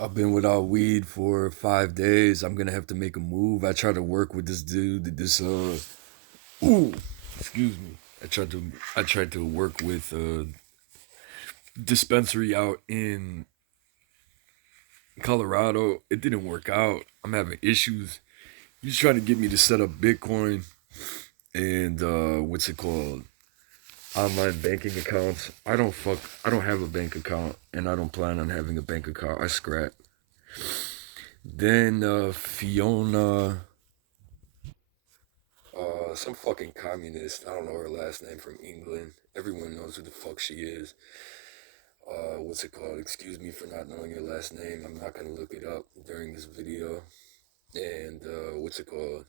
I've been without weed for 5 days. I'm gonna have to make a move. I tried to work with this dude. Ooh, excuse me. I tried to work with a dispensary out in Colorado. It didn't work out. I'm having issues. He's trying to get me to set up Bitcoin and what's it called? Online banking accounts. I don't have a bank account and I don't plan on having a bank account. I scrap. Then Fiona, some fucking communist. I don't know her last name, from England. Everyone knows who the fuck she is. What's it called? Excuse me for not knowing your last name. I'm not gonna look it up during this video. And what's it called?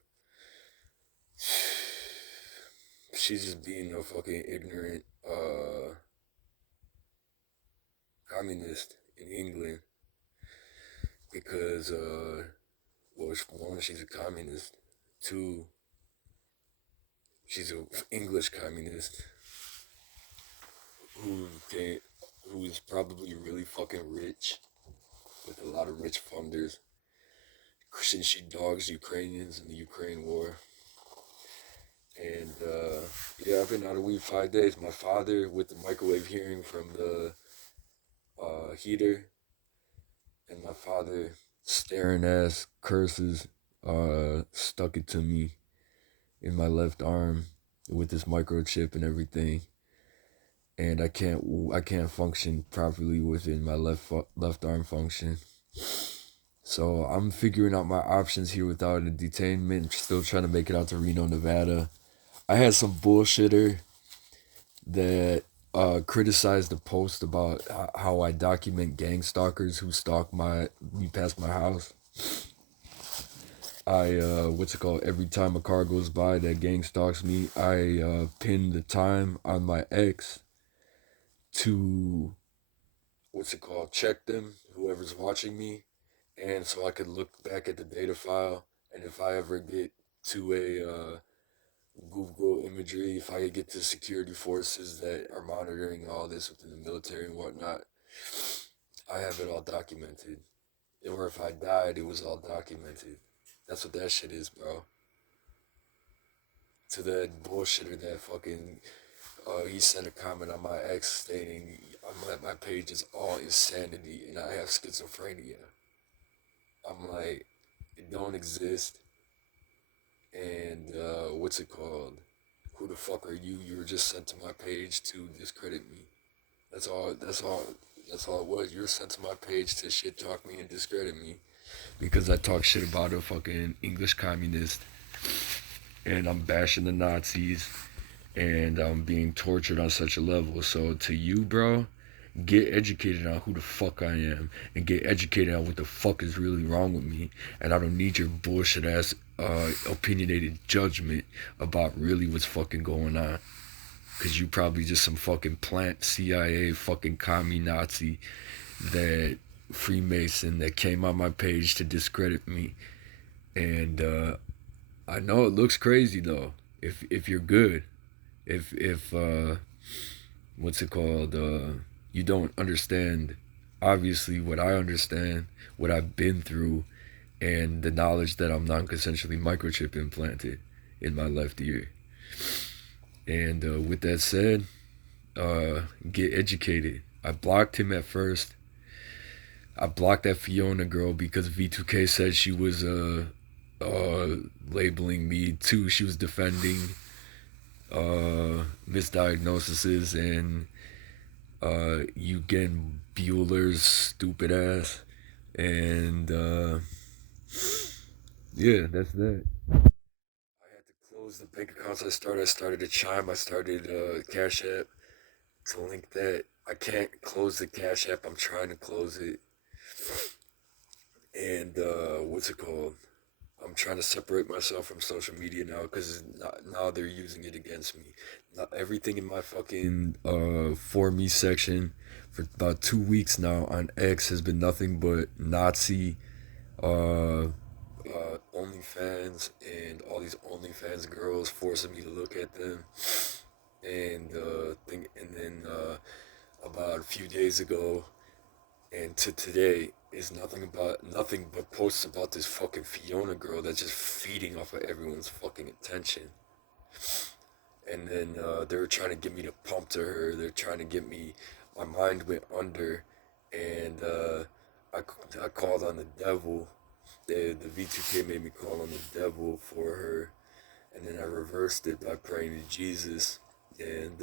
She's just being a fucking ignorant communist in England because well, one, she's a communist. Two, she's an English communist who can, who is probably really fucking rich with a lot of rich funders. Since she dogs Ukrainians in the Ukraine war. And yeah, I've been out of weed 5 days. My father, with the microwave hearing from the heater, and my father staring ass curses, stuck it to me in my left arm with this microchip and everything. And I can't function properly within my left arm function. So I'm figuring out my options here without a detainment. Still trying to make it out to Reno, Nevada. I had some bullshitter that criticized the post about how I document gang stalkers who stalk me past my house. I what's it called? Every time a car goes by that gang stalks me, I pin the time on my ex to what's it called? Check them, whoever's watching me, and so I could look back at the data file. And if I ever get to a Google imagery, if I could get to security forces that are monitoring all this within the military and whatnot, I have it all documented. Or if I died, it was all documented. That's what that shit is, bro. To that bullshitter that fucking, he sent a comment on my ex stating my page is all insanity and I have schizophrenia. I'm like, it don't exist. And what's it called? Who the fuck are you? You were just sent to my page to discredit me. That's all. That's all. That's all it was. You were sent to my page to shit talk me and discredit me because I talk shit about a fucking English communist and I'm bashing the Nazis and I'm being tortured on such a level. So to you, bro, get educated on who the fuck I am and get educated on what the fuck is really wrong with me. And I don't need your bullshit ass opinionated judgment about really what's fucking going on. Cause you probably just some fucking plant CIA fucking commie Nazi that Freemason that came on my page to discredit me. And I know it looks crazy though. If you're good, if what's it called? You don't understand obviously what I understand, what I've been through, and the knowledge that I'm non-consensually microchip implanted in my left ear. And with that said, get educated. I blocked him at first. I blocked that Fiona girl because V2K said she was labeling me too. She was defending misdiagnoses and Eugen Bueller's stupid ass. And yeah, that's that. I had to close the bank accounts I started a Chime. I started Cash App to link that. I can't close the Cash App. I'm trying to close it. And what's it called? I'm trying to separate myself from social media now because now they're using it against me. Now, everything in my fucking for me section for about 2 weeks now on X has been nothing but Nazi OnlyFans and all these OnlyFans girls forcing me to look at them. And and then about a few days ago and to today, is nothing but posts about this fucking Fiona girl that's just feeding off of everyone's fucking attention. And then they were trying to get me to pump to her. They're trying to get me. My mind went under, and I called on the devil. The V2K made me call on the devil for her, and then I reversed it by praying to Jesus. And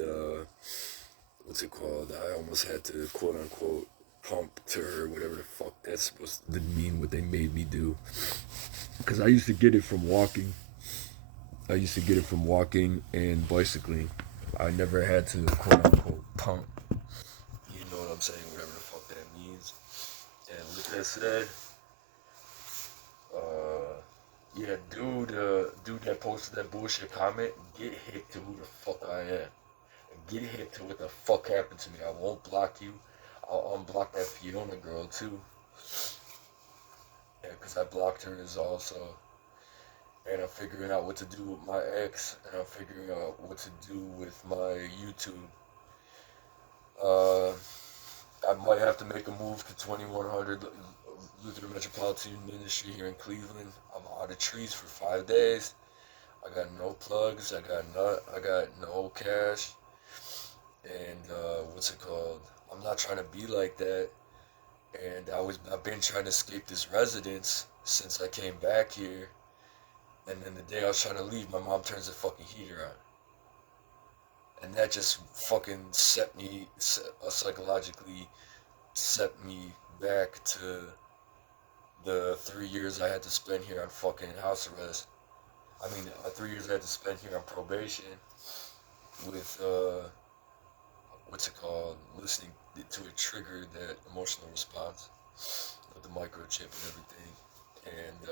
what's it called? I almost had to quote unquote pump to her, whatever the fuck that's supposed to mean. What they made me do, because I used to get it from walking. I used to get it from walking and bicycling. I never had to quote unquote pump. You know what I'm saying? Whatever the fuck that means. And with that said, yeah, dude that posted that bullshit comment, get hip to who the fuck I am. Get hip to what the fuck happened to me. I won't block you. I'll unblock that Fiona girl too. Yeah, because I blocked her as also. And I'm figuring out what to do with my ex, and I'm figuring out what to do with my YouTube. I might have to make a move to 2100 Lutheran Metropolitan Ministry here in Cleveland. I'm out of trees for 5 days. I got no plugs. I got no cash. And what's it called? I'm not trying to be like that. And I've been trying to escape this residence since I came back here. And then the day I was trying to leave, my mom turns the fucking heater on. And that just fucking psychologically set me back to the 3 years I had to spend here on fucking house arrest. 3 years I had to spend here on probation with, what's it called, listening to it trigger that emotional response of the microchip and everything. And,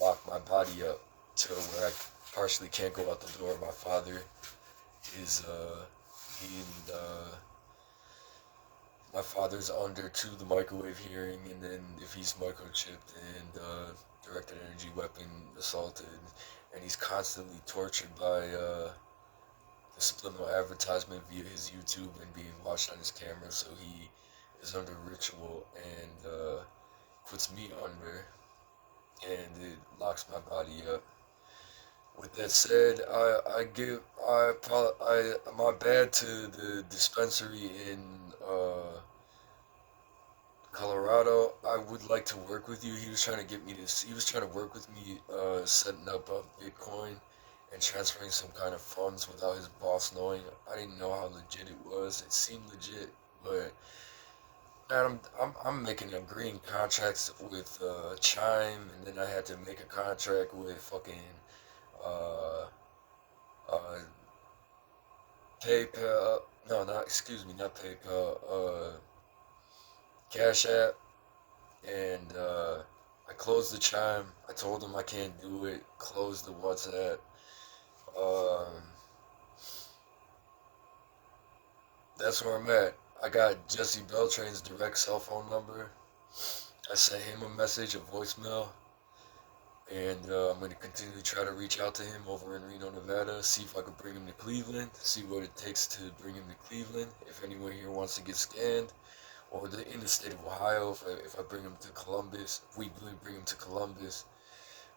lock my body up to where I partially can't go out the door. My father is my father's under to the microwave hearing, and then if he's microchipped and directed energy weapon assaulted, and he's constantly tortured by the subliminal advertisement via his YouTube and being watched on his camera, so he is under ritual and puts me under. And it locks my body up. With that said, my bad to the dispensary in Colorado. I would like to work with you. He was trying to work with me setting up a Bitcoin and transferring some kind of funds without his boss knowing. I didn't know how legit it was. It seemed legit, but man, I'm making agreeing contracts with Chime, and then I had to make a contract with fucking PayPal. No, not PayPal. Cash App, and I closed the Chime. I told him I can't do it. Closed the WhatsApp. That's where I'm at. I got Jesse Beltrane's direct cell phone number. I sent him a message, a voicemail, and I'm going to continue to try to reach out to him over in Reno, Nevada, see if I can bring him to Cleveland, see what it takes to bring him to Cleveland, if anyone here wants to get scanned, or in the state of Ohio, if I bring him to Columbus, if we bring him to Columbus,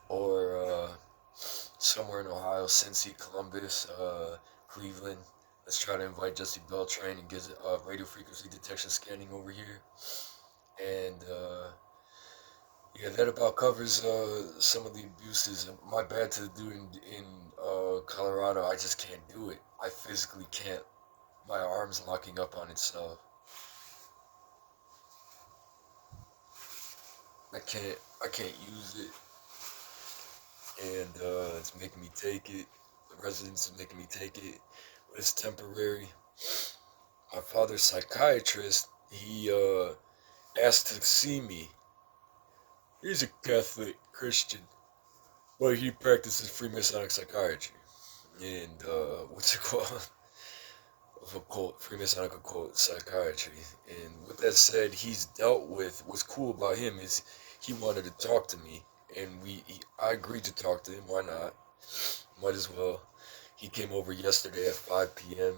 or somewhere in Ohio, Cincy, Columbus, Cleveland. Let's try to invite Jesse Beltrane and get radio frequency detection scanning over here. And yeah, that about covers some of the abuses. My bad to do in Colorado. I just can't do it. I physically can't. My arm's locking up on itself. I can't use it, and it's making me take it. The residents are making me take it, but it's temporary. My father's psychiatrist, he asked to see me. He's a Catholic Christian, but he practices Freemasonic psychiatry. And what's it called? Of occult, Freemasonic occult psychiatry. And with that said, he's dealt with. What's cool about him is he wanted to talk to me, and I agreed to talk to him. Why not? Might as well. He came over yesterday at 5 p.m.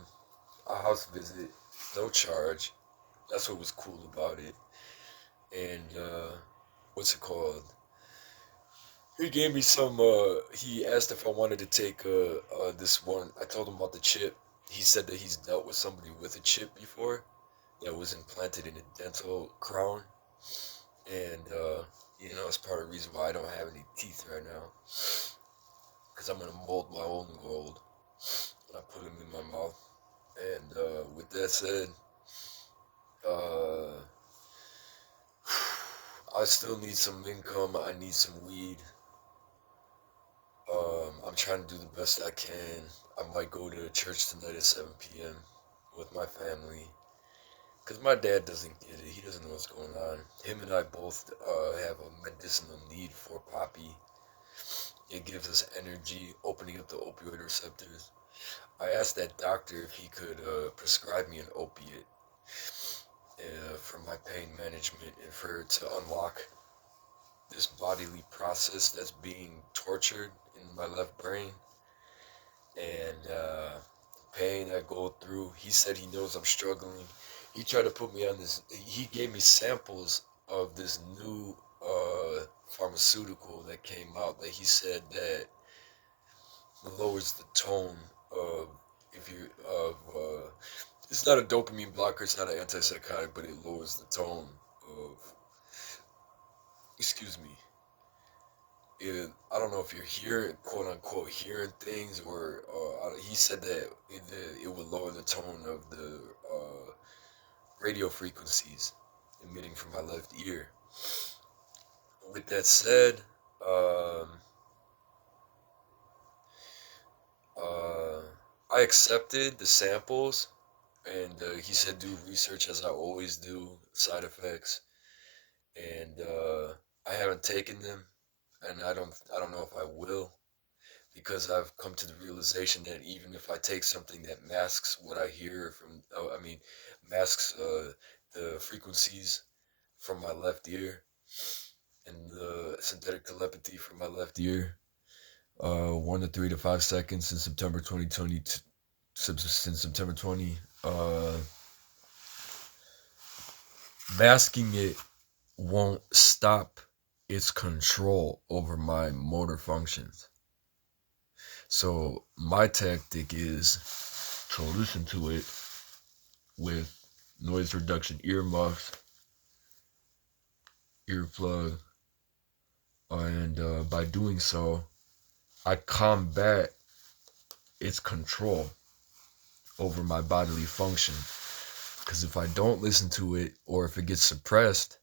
A house visit, no charge. That's what was cool about it. And what's it called? He gave me some. He asked if I wanted to take this one. I told him about the chip. He said that he's dealt with somebody with a chip before that was implanted in a dental crown, and it's part of the reason why I don't have any teeth right now, because I'm gonna mold my own gold and I put them in my mouth. And with that said, uh, I still need some income. I need some weed. I'm trying to do the best I can. I might go to church tonight at 7 p.m. with my family. Because my dad doesn't get it. He doesn't know what's going on. Him and I both have a medicinal need for poppy. It gives us energy, opening up the opioid receptors. I asked that doctor if he could prescribe me an opiate for my pain management and for it to unlock this bodily process that's being tortured in my left brain. And pain I go through. He said he knows I'm struggling. He tried to put me on this. He gave me samples of this new pharmaceutical that came out that he said that lowers the tone of if you of it's not a dopamine blocker, it's not an antipsychotic, but it lowers the tone of, excuse me, I don't know if you're hearing, quote unquote, hearing things, or he said that it would lower the tone of the radio frequencies emitting from my left ear. With that said, um, uh, I accepted the samples, and he said do research as I always do, side effects, and I haven't taken them, and I don't know if I will, because I've come to the realization that even if I take something that masks what I hear from, masks the frequencies from my left ear and the synthetic telepathy from my left ear, 1 to 3 to 5 seconds since September 2020, since September 20, uh, masking it won't stop its control over my motor functions. So my tactic is to listen to it with noise reduction earmuffs, earplug, and by doing so, I combat its control over my bodily function. Because if I don't listen to it, or if it gets suppressed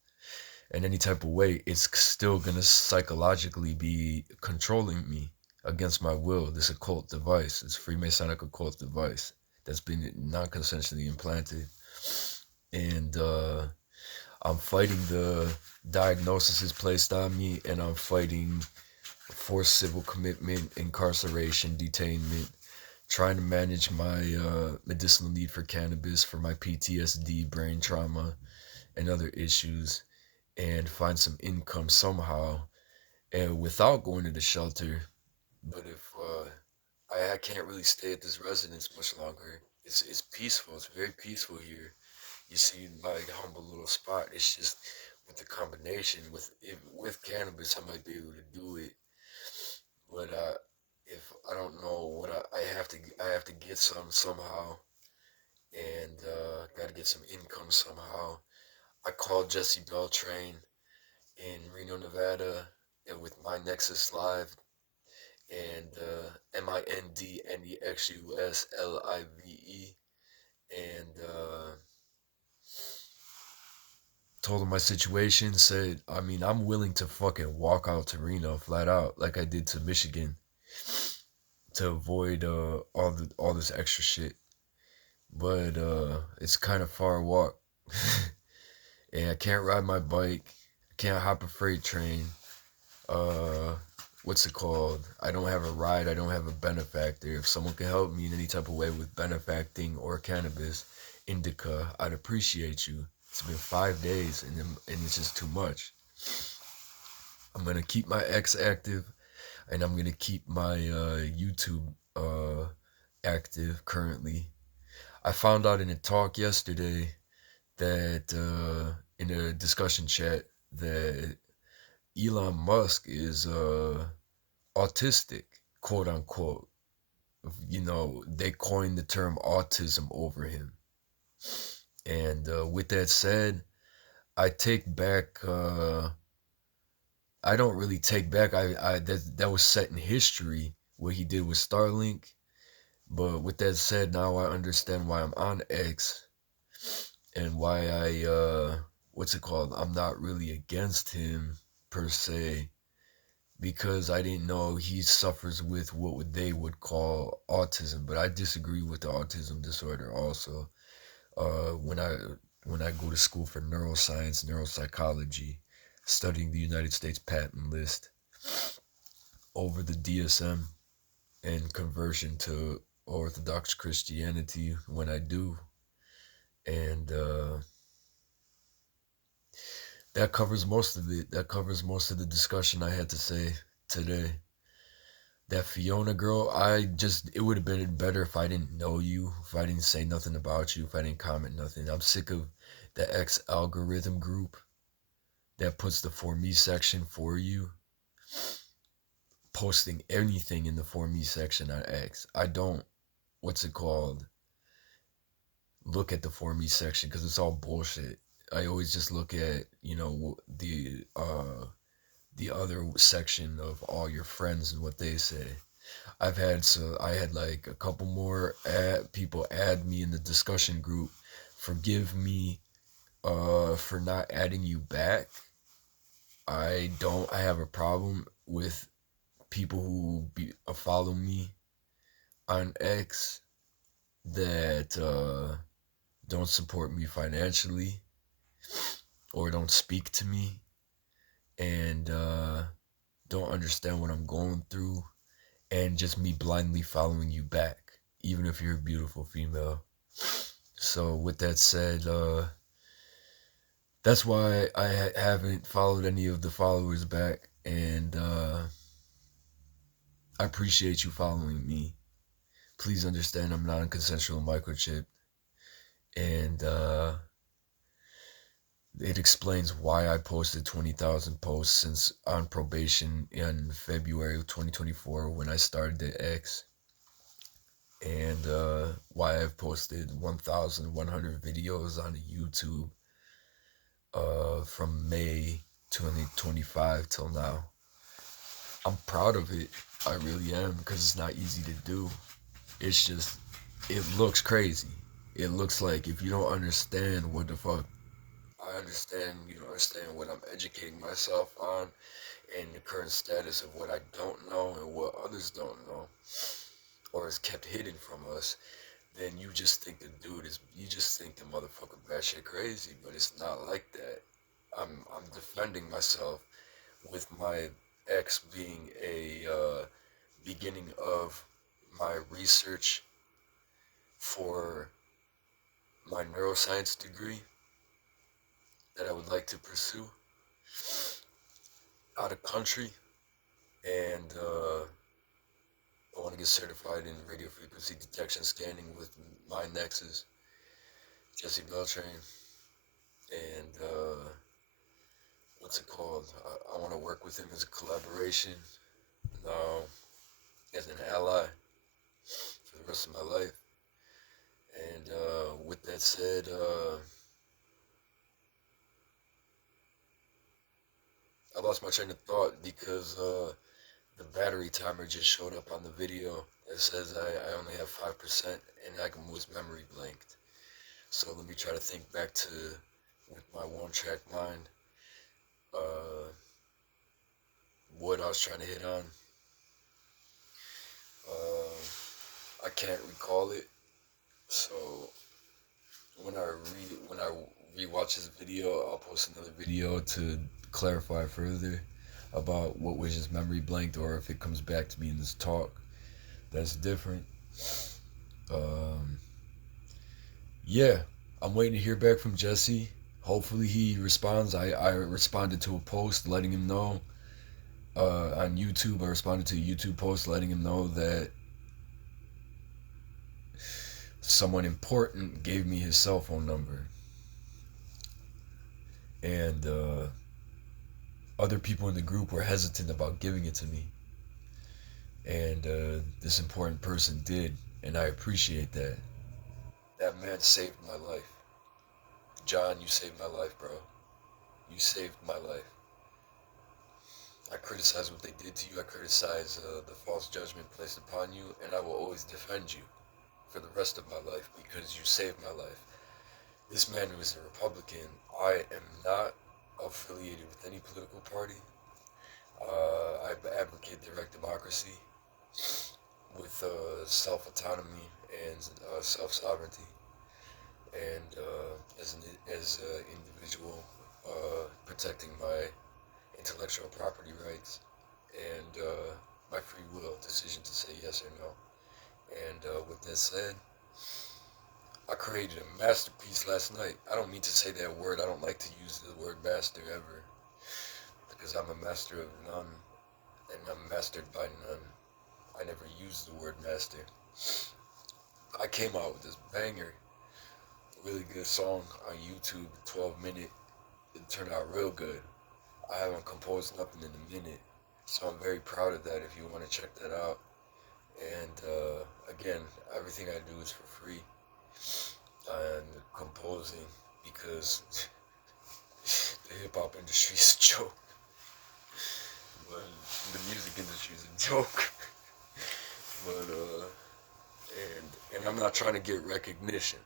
in any type of way, it's still gonna psychologically be controlling me against my will. This occult device, this Freemasonic occult device that's been non-consensually implanted, and I'm fighting the diagnoses placed on me, and I'm fighting forced civil commitment, incarceration, detainment, trying to manage my medicinal need for cannabis for my PTSD, brain trauma, and other issues, and find some income somehow, and without going to the shelter. But if I can't really stay at this residence much longer, it's peaceful. It's very peaceful here. You see my humble little spot. It's just with the combination with cannabis, I might be able to do it. But if I don't know what I have to get some somehow, and got to get some income somehow. I called Jesse Beltrain in Reno, Nevada, and with my Nexus Live, and MINDNEXUSLIVE, and told him my situation. Said, I mean, I'm willing to fucking walk out to Reno flat out, like I did to Michigan, to avoid all this extra shit. But it's kind of far walk, and I can't ride my bike. I can't hop a freight train. Uh, what's it called? I don't have a ride. I don't have a benefactor. If someone can help me in any type of way with benefacting or cannabis, indica, I'd appreciate you. It's been 5 days, and it's just too much. I'm gonna keep my X active, and I'm gonna keep my YouTube active currently. I found out in a talk yesterday that in a discussion chat that Elon Musk is autistic, quote unquote. They coined the term autism over him. And with that said, I take back. I don't really take back. That was set in history what he did with Starlink. But with that said, now I understand why I'm on X and why what's it called? I'm not really against him per se, because I didn't know he suffers with what they would call autism. But I disagree with the autism disorder also. When I go to school for neuroscience, neuropsychology, studying the United States patent list over the DSM and conversion to Orthodox Christianity when I do, and that covers most of it. That covers most of the discussion I had to say today. That Fiona girl, it would have been better if I didn't know you, if I didn't say nothing about you, if I didn't comment nothing. I'm sick of the X algorithm group that puts the For Me section for you, posting anything in the For Me section on X. I don't, what's it called, look at the For Me section because it's all bullshit. I always just look at, the other section of all your friends and what they say. I had like a couple more people add me in the discussion group. Forgive me for not adding you back. I have a problem with people who follow me on X that don't support me financially or don't speak to me and don't understand what I'm going through, and just me blindly following you back, even if you're a beautiful female. So with that said, that's why I haven't followed any of the followers back, and I appreciate you following me. Please understand I'm non-consensual microchip, and it explains why I posted 20,000 posts since on probation in February of 2024 when I started the X, and why I've posted 1,100 videos on YouTube from May 2025 till now. I'm proud of it. I really am, because it's not easy to do. It's just, it looks crazy. It looks like if you don't understand what the fuck I understand, you don't understand what I'm educating myself on and the current status of what I don't know and what others don't know or is kept hidden from us, then you just think you just think the motherfucker batshit crazy, but it's not like that. I'm defending myself with my ex being a beginning of my research for my neuroscience degree that I would like to pursue out of country, and I want to get certified in radio frequency detection scanning with my Nexus, Jesse Beltran, and what's it called? I want to work with him as a collaboration, now as an ally for the rest of my life. And with that said, I lost my train of thought because the battery timer just showed up on the video. It says I only have 5% and I was memory blanked. So let me try to think back to, with my one track mind, uh, what I was trying to hit on. I can't recall it. So when I rewatch this video, I'll post another video to clarify further about what was just memory blanked, or if it comes back to me in this talk. That's different. Um, yeah, I'm waiting to hear back from Jesse. Hopefully he responds. I responded to a post letting him know on YouTube. I responded to a YouTube post letting him know that someone important gave me his cell phone number. And other people in the group were hesitant about giving it to me, and this important person did, and I appreciate that. That man saved my life. John, you saved my life, bro. You saved my life. I criticize what they did to you. I criticize the false judgment placed upon you, and I will always defend you for the rest of my life because you saved my life. This man was a Republican. I am not affiliated with any political party. I advocate direct democracy with self-autonomy and self-sovereignty. And as an individual, protecting my intellectual property rights and my free will decision to say yes or no. And with that said, I created a masterpiece last night. I don't mean to say that word. I don't like to use the word master ever because I'm a master of none and I'm mastered by none. I never used the word master. I came out with this banger, really good song on YouTube, 12-minute. It turned out real good. I haven't composed nothing in a minute, so I'm very proud of that if you want to check that out. And again, everything I do is for free. And composing because the hip hop industry is a joke. But the music industry is a joke. But and I'm not trying to get recognition.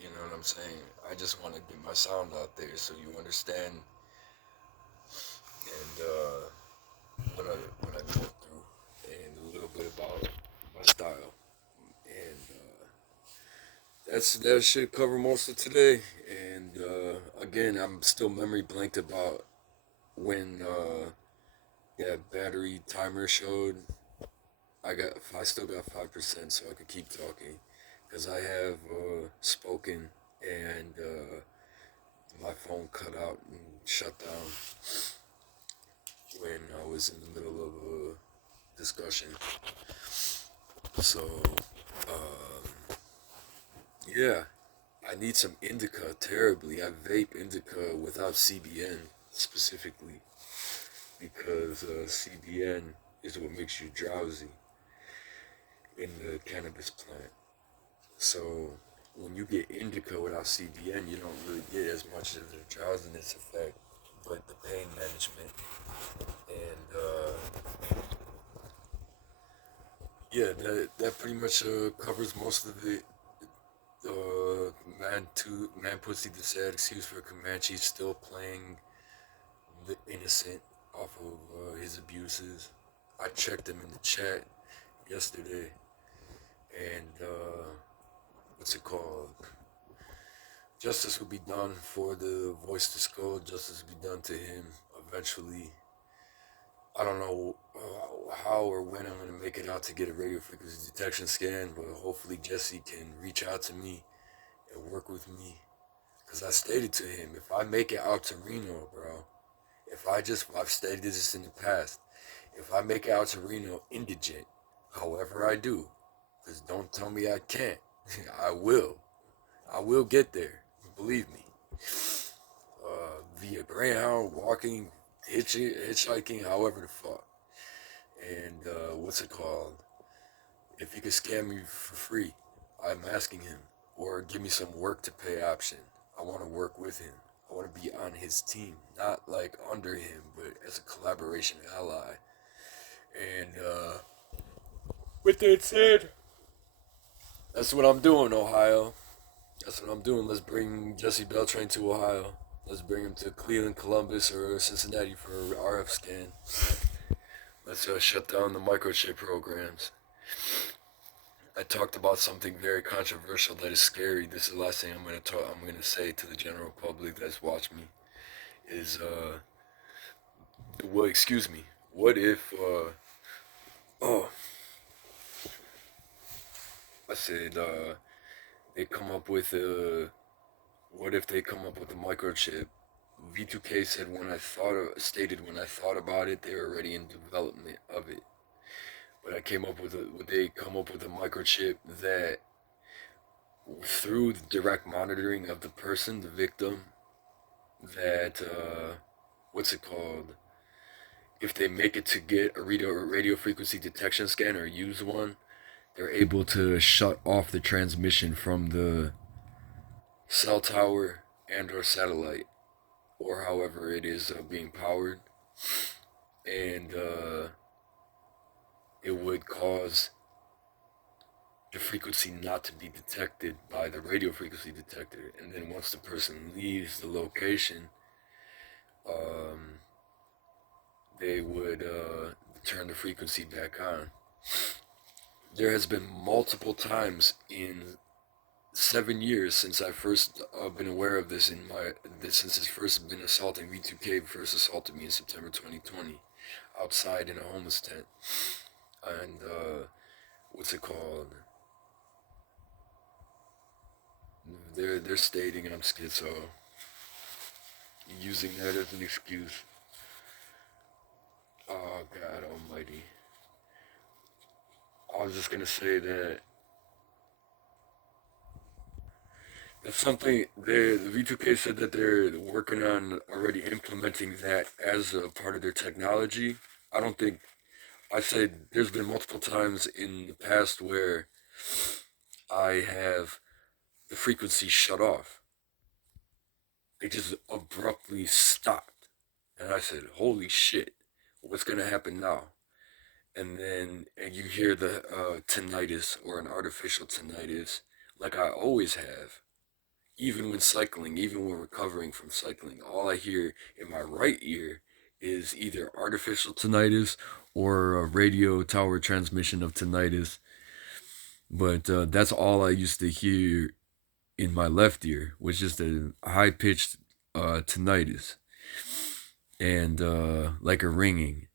You know what I'm saying? I just want to get my sound out there so you understand and what I go through and a little bit about my style. And that should cover most of today. And again, I'm still memory blanked about when that battery timer showed. I still got 5%, so I could keep talking, because I have spoken and my phone cut out and shut down when I was in the middle of a discussion. So, yeah, I need some indica terribly. I vape indica without CBN specifically because CBN is what makes you drowsy in the cannabis plant. So when you get indica without CBN, you don't really get as much of the drowsiness effect, but the pain management. And yeah, that pretty much covers most of it. Man pussy the sad excuse for Comanche still playing the innocent off of his abuses. I checked him in the chat yesterday, and what's it called? Justice will be done for the voice to skull. Justice will be done to him eventually. I don't know how or when I'm gonna make it out to get a radio frequency detection scan, but hopefully Jesse can reach out to me and work with me. Cause I stated to him, if I make it out to Reno, bro, I've stated this in the past, if I make it out to Reno indigent, however I do, cause don't tell me I can't, I will get there, believe me. Via Greyhound, walking, hitchhiking, however the fuck. And what's it called? If he could scam me for free, I'm asking him, or give me some work to pay option. I want to work with him. I want to be on his team, not like under him, but as a collaboration ally. And with that said, that's what I'm doing, Ohio. That's what I'm doing. Let's bring Jesse Beltran to Ohio. Let's bring him to Cleveland, Columbus, or Cincinnati for a RF scan. Let's shut down the microchip programs. I talked about something very controversial that is scary. This is the last thing I'm gonna say to the general public that's watched me. Is well, excuse me. What if oh, I said they come up with a. What if they come up with a microchip? V2K said stated when I thought about it, they're already in development of it. But would they come up with a microchip that, through the direct monitoring of the person, the victim, that, what's it called? if they make it to get a radio frequency detection scan or use one, they're able to shut off the transmission from the cell tower and or satellite or however it is being powered, and it would cause the frequency not to be detected by the radio frequency detector. And then once the person leaves the location, um, they would turn the frequency back on. There has been multiple times in 7 years since I first been aware of this since it's first been assaulting V2K first assaulted me in September 2020 outside in a homeless tent, and what's it called? They're stating I'm schizo, using that as an excuse. Oh God Almighty! I was just gonna say that that's something the V2K said that they're working on already implementing that as a part of their technology. I don't think I said there's been multiple times in the past where I have the frequency shut off. They just abruptly stopped. And I said, holy shit, what's going to happen now? And you hear the tinnitus or an artificial tinnitus like I always have. Even when cycling, even when recovering from cycling, all I hear in my right ear is either artificial tinnitus or a radio tower transmission of tinnitus. But that's all I used to hear in my left ear, was just a high pitched tinnitus and like a ringing.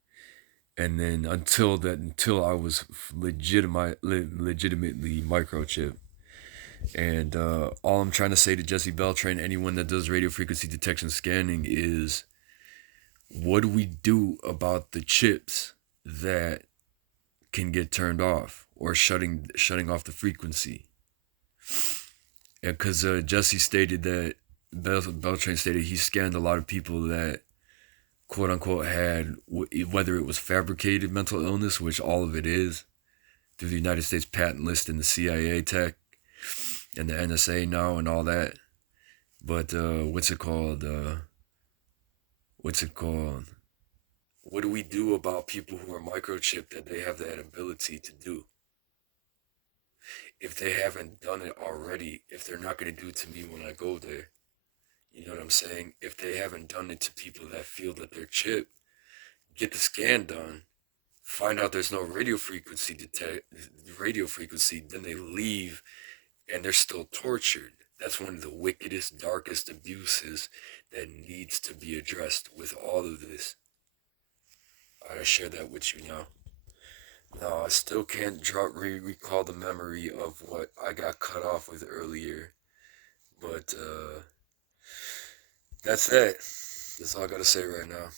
And then until I was legitimately microchipped. And all I'm trying to say to Jesse Beltran, anyone that does radio frequency detection scanning, is what do we do about the chips that can get turned off or shutting off the frequency? Because Jesse stated that Beltran stated he scanned a lot of people that quote unquote had whether it was fabricated mental illness, which all of it is, through the United States patent list and the CIA tech and the NSA now and all that. But what's it called? What's it called? What do we do about people who are microchipped that they have that ability to do? If they haven't done it already, if they're not going to do it to me when I go there, you know what I'm saying? If they haven't done it to people that feel that they're chipped, get the scan done, find out there's no radio frequency, then they leave and they're still tortured. That's one of the wickedest, darkest abuses that needs to be addressed with all of this. I share that with you now. Now, I still can't recall the memory of what I got cut off with earlier, but that's that. That's all I gotta say right now.